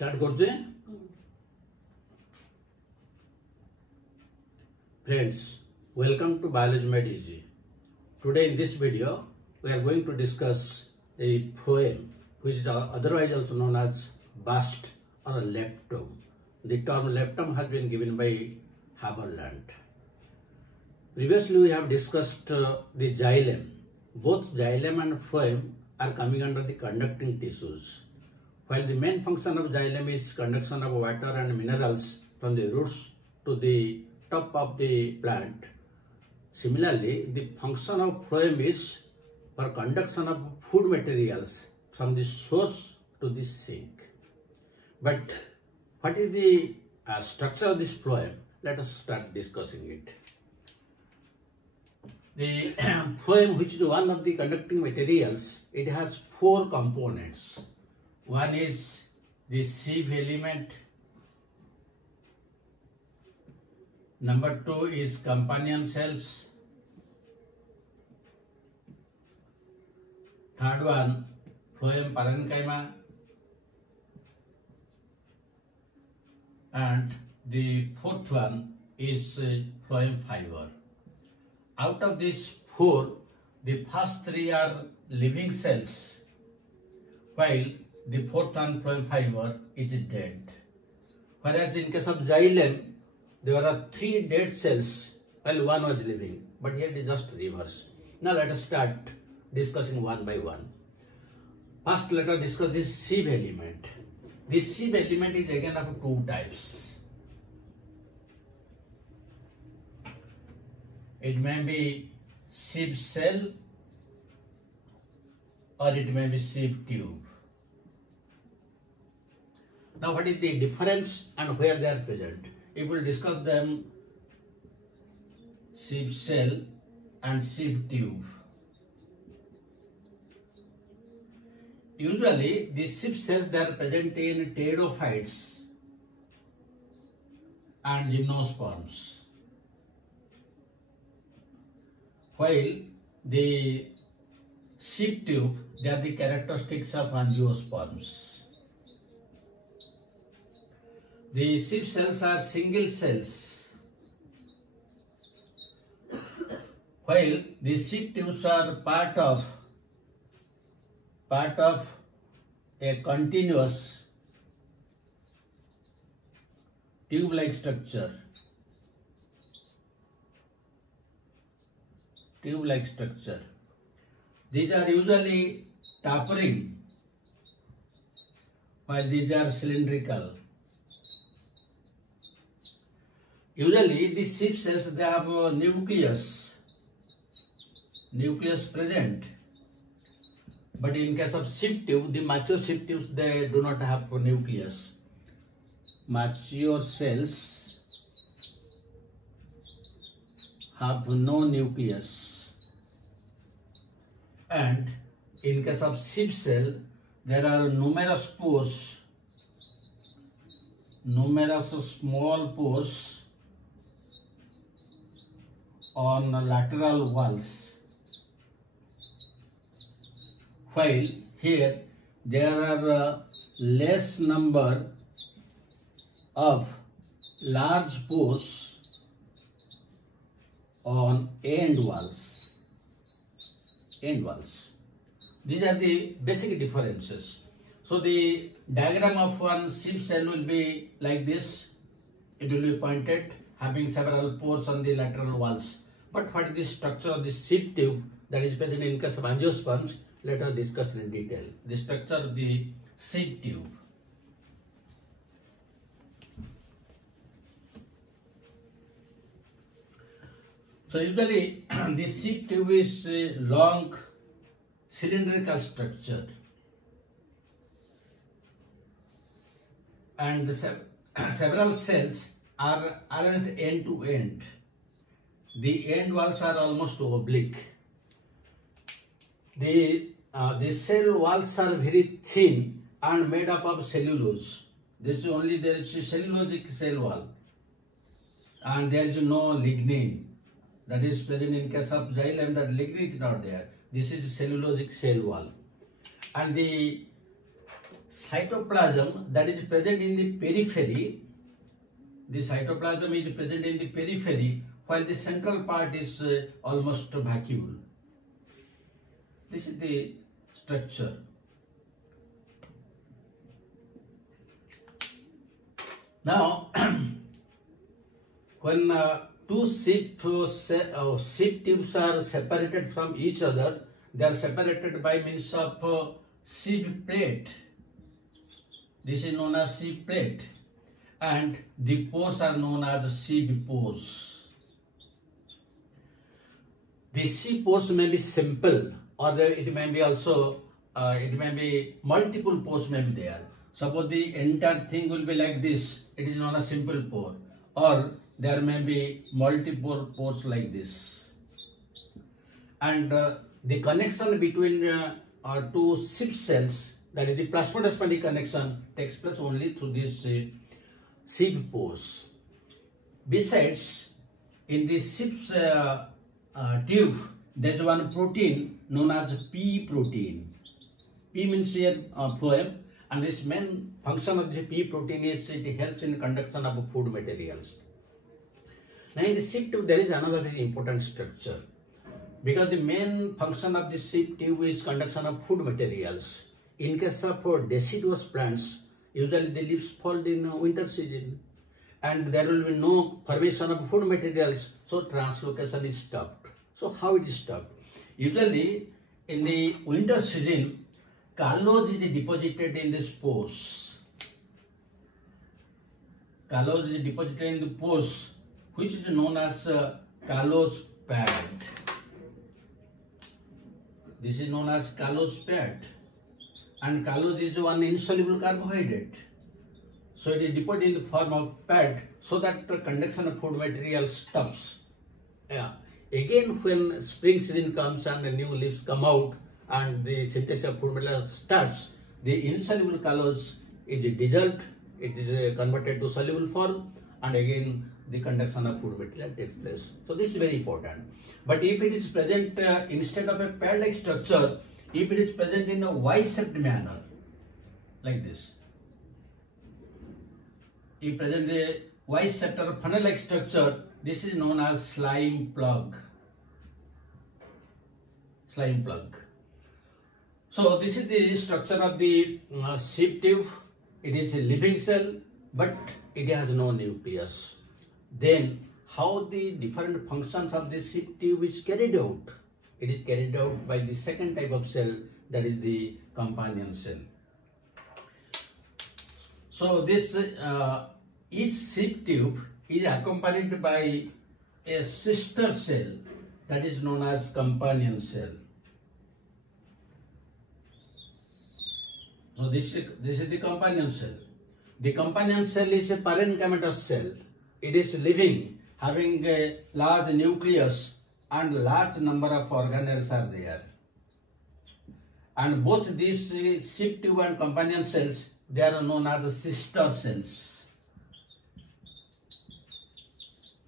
Start করছে Friends, welcome to Biology Made Easy. Today in this video we are going to discuss a phloem, which is otherwise also known as bast or a leptum. The term leptum has been given by Haberland. Previously we have discussed the xylem. Both xylem and phloem are coming under the conducting tissues. While the main function of xylem is conduction of water and minerals from the roots to the top of the plant, similarly the function of phloem is for conduction of food materials from the source to the sink. But what is the structure of this phloem? Let us start discussing it. The phloem, which is one of the conducting materials, it has four components. One is the sieve element. Number two is companion cells. Third one, phloem parenchyma. And the fourth one is phloem fibre. Out of these four, the first three are living cells, while the fourth one, phloem fibre, is dead. Whereas in case of xylem, there are three dead cells while one was living, but here it is just reverse. Now let us start discussing one by one. First, let us discuss this sieve element. This sieve element is again of two types. It may be sieve cell or it may be sieve tube. Now what is the difference and where they are present? We will discuss them, sieve cell and sieve tube. Usually these sieve cells, they are present in pteridophytes and gymnosperms, while the sieve tube, they are the characteristics of angiosperms. The sieve cells are single cells, while the sieve tubes are part of a continuous tube-like structure. These are usually tapering, while these are cylindrical. Usually these sieve cells, they have a nucleus present, but in case of sieve tube, the mature sieve tubes, they do not have a nucleus. Mature cells have no nucleus, and in case of sieve cell, there are numerous small pores on lateral walls, while here there are less number of large pores on end walls. These are the basic differences. So the diagram of one sieve cell will be like this. It will be pointed, having several pores on the lateral walls. But what is the structure of the sieve tube that is present in case of angiosperms? Let us discuss in detail. The structure of the sieve tube. So usually the sieve tube is a long cylindrical structure, and the several cells are arranged end to end. The end walls are almost oblique. The cell walls are very thin and made up of cellulose. There is a cellulosic cell wall, and there is no lignin. That is present in case of xylem, that lignin is not there. This is cellulosic cell wall. And the cytoplasm that is present in the periphery. The cytoplasm is present in the periphery while the central part is almost vacuole. This is the structure. Now, when two sieve tubes are separated from each other, they are separated by means of sieve plate. This is known as sieve plate, and the pores are known as sieve pores. The sieve pores may be simple, or it may be also multiple pores may be there. Suppose the entire thing will be like this, it is not a simple pore, or there may be multiple pores like this. And the connection between two sieve cells, that is the plasmodesmatic connection, takes place only through these sieve pores. Besides, in the sieve tube, there is one protein known as P protein. P means here phloem, and this main function of the P protein is it helps in conduction of food materials. Now in the sieve tube there is another very important structure, because the main function of the sieve tube is conduction of food materials. In case of deciduous plants, usually the leaves fall in winter season, and there will be no formation of food materials, so translocation is stopped. So how it is stopped? Usually in the winter season, callose is deposited in the pores. Callose is deposited in the pores, which is known as callose pad. This is known as callose pad, and callose is one insoluble carbohydrate. So it is deposited in the form of pad, so that the conduction of food material stops. Again, when spring season comes and the new leaves come out and the synthesis of food material starts, the insoluble callose is dissolved, it is converted to soluble form, and again the conduction of food material takes place. So this is very important. But if it is present instead of a pad-like structure, if it is present in a Y-shaped manner, like this, if present a Y-shaped or funnel-like structure, this is known as slime plug. Slime plug. So this is the structure of the sieve tube. It is a living cell, but it has no nucleus. Then how the different functions of the sieve tube is carried out? It is carried out by the second type of cell, that is the companion cell. So this each sieve tube is accompanied by a sister cell, that is known as companion cell. So this is the companion cell. The companion cell is a parenchymatous cell. It is living, having a large nucleus, and large number of organelles are there. And both these sieve tube and companion cells, they are known as sister cells.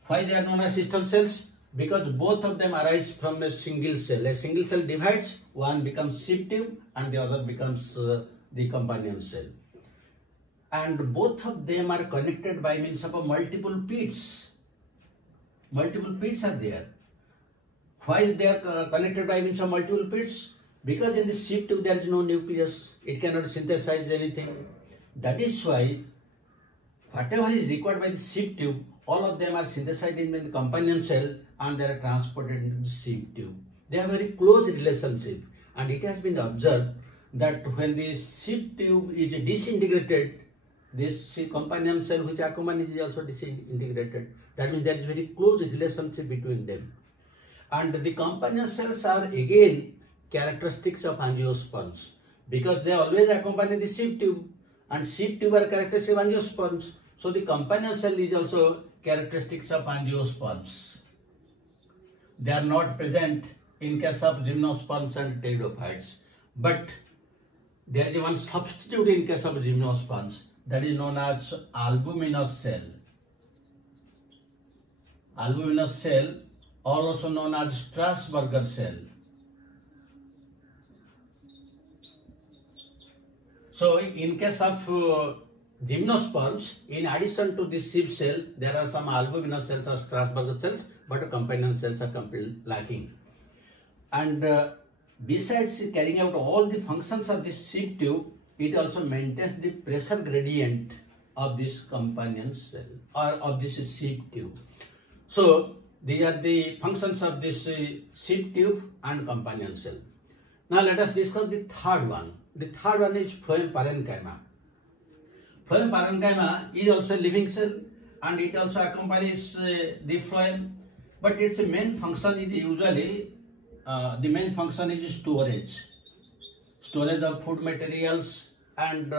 Why they are known as sister cells? Because both of them arise from a single cell. A single cell divides, one becomes sieve tube and the other becomes the companion cell. And both of them are connected by means of multiple pits. Multiple pits are there. Why they are connected by means of multiple pits? Because in the sieve tube there is no nucleus. It cannot synthesize anything. That is why whatever is required by the sieve tube, all of them are synthesized in the companion cell and they are transported into the sieve tube. They have a very close relationship, and it has been observed that when the sieve tube is disintegrated, this companion cell which accompanies is also disintegrated. That means there is very close relationship between them. And the companion cells are again characteristics of angiosperms, because they always accompany the sieve tube, and sieve tube are characteristics of angiosperms. So the companion cell is also characteristics of angiosperms. They are not present in case of gymnosperms and pteridophytes, but there is one substitute in case of gymnosperms, that is known as albuminous cell. Albuminous cell, also known as Strasburger cell. So in case of gymnosperms, in addition to the sieve cell, there are some albuminous cells or Strasburg cells, but companion cells are completely lacking. And besides carrying out all the functions of this sieve tube, it also maintains the pressure gradient of this companion cell or of this sieve tube. So these are the functions of this sieve tube and companion cell. Now let us discuss the third one. The third one is phloem parenchyma. Phloem parenchyma is also a living cell and it also accompanies the phloem, but its main function is usually storage of food materials and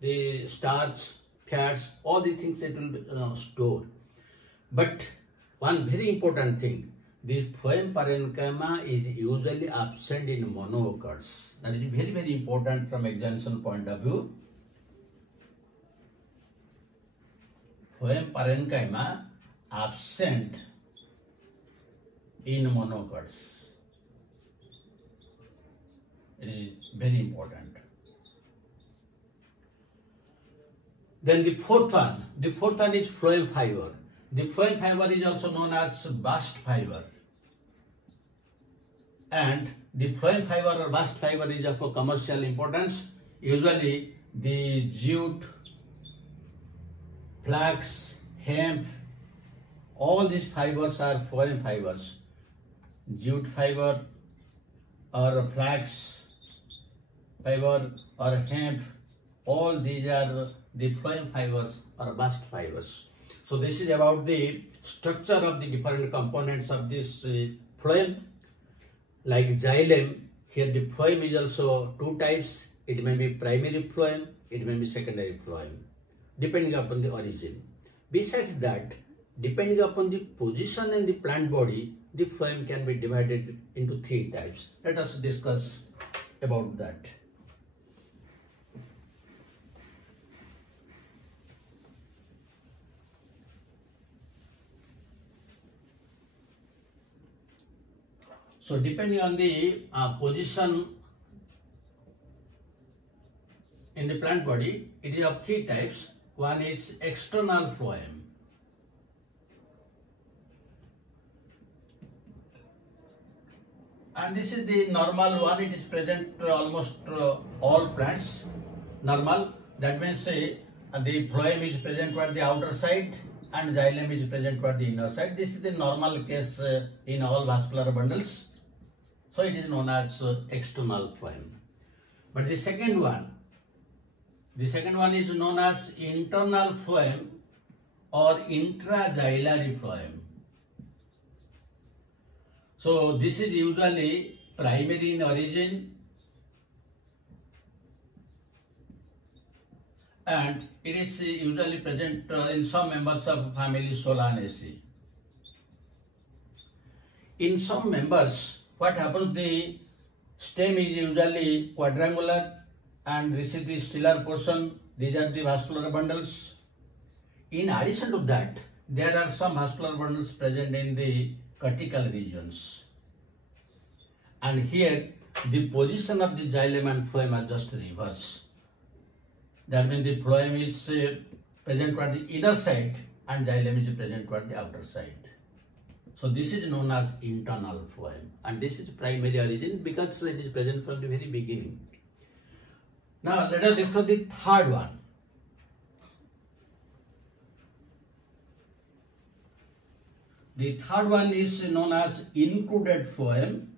the starch, fats, all these things it will store. But one very important thing, the phloem parenchyma is usually absent in monocots. That is very, very important from examination point of view. Phloem parenchyma absent in monocots. It is very important. Then the fourth one is phloem fiber. The phloem fiber is also known as bast fiber. And the phloem fiber or bast fiber is of commercial importance. Usually the jute, flax, hemp, all these fibers are phloem fibers. Jute fiber or flax fiber or hemp, all these are the phloem fibers or bast fibers. So this is about the structure of the different components of this phloem. Like xylem, here the phloem is also two types. It may be primary phloem, it may be secondary phloem, depending upon the origin. Besides that, depending upon the position in the plant body, the phloem can be divided into three types. Let us discuss about that. So depending on the position in the plant body, it is of three types. One is external phloem. And this is the normal one. It is present almost all plants. Normal. That means the phloem is present toward the outer side and xylem is present toward the inner side. This is the normal case in all vascular bundles. So it is known as external phloem. But the second one is known as internal phloem or intraxylary phloem. So this is usually primary in origin and it is usually present in some members of family Solanaceae. In some members, what happens, the stem is usually quadrangular and this is the stellar portion. These are the vascular bundles. In addition to that, there are some vascular bundles present in the cortical regions. And here, the position of the xylem and phloem are just reverse. That means the phloem is present toward the inner side and xylem is present toward the outer side. So this is known as internal phloem, and this is primary origin because it is present from the very beginning. Now let us discuss the third one. The third one is known as included phloem.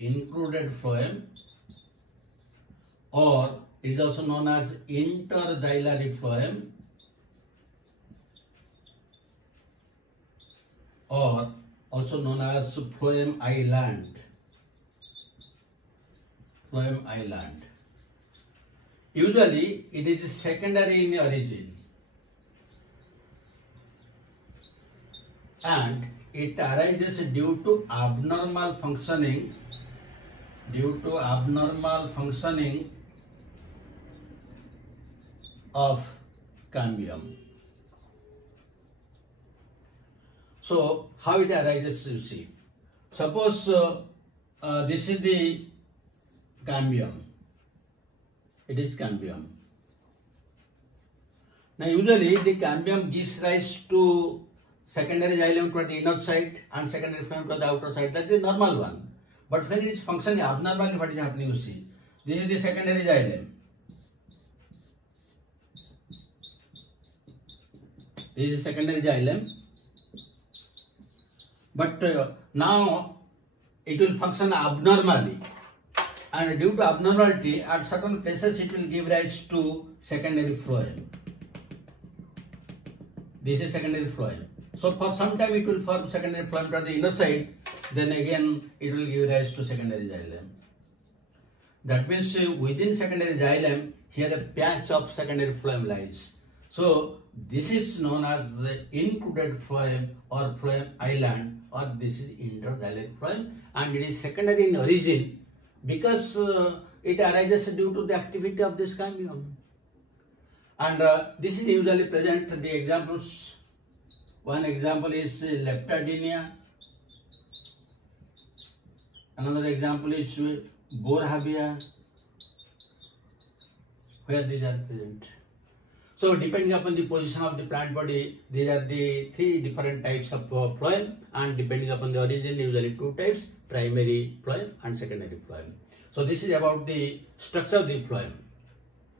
Included phloem, or it is also known as interxalary phloem, or also known as phloem island. Phloem island. Usually it is secondary in origin and it arises due to abnormal functioning of cambium. So how it arises, you see. Suppose this is the cambium. It is cambium. Now usually the cambium gives rise to secondary xylem toward the inner side and secondary phloem toward the outer side. That is a normal one. But when it is functioning abnormally, what is happening, you see? This is the secondary xylem. This is secondary xylem. But now it will function abnormally. And due to abnormality, at certain places it will give rise to secondary phloem. This is secondary phloem. So for some time it will form secondary phloem toward the inner side, then again it will give rise to secondary xylem. That means within secondary xylem, here a patch of secondary phloem lies. So this is known as the included phloem or phloem island, or this is interxalary phloem, and it is secondary in origin because it arises due to the activity of this cambium. And this is usually present. The examples, one example is leptadenia, another example is borhabia, where these are present. So depending upon the position of the plant body, these are the three different types of phloem, and depending upon the origin, usually two types, primary phloem and secondary phloem. So this is about the structure of the phloem.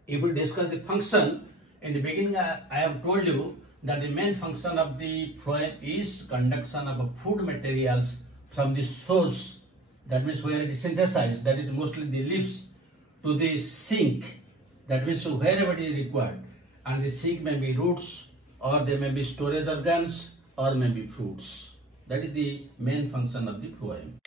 If we discuss the function, in the beginning I have told you that the main function of the phloem is conduction of food materials from the source, that means where it is synthesized, that is mostly the leaves, to the sink, that means wherever it is required. And the sink may be roots, or they may be storage organs, or may be fruits. That is the main function of the phloem.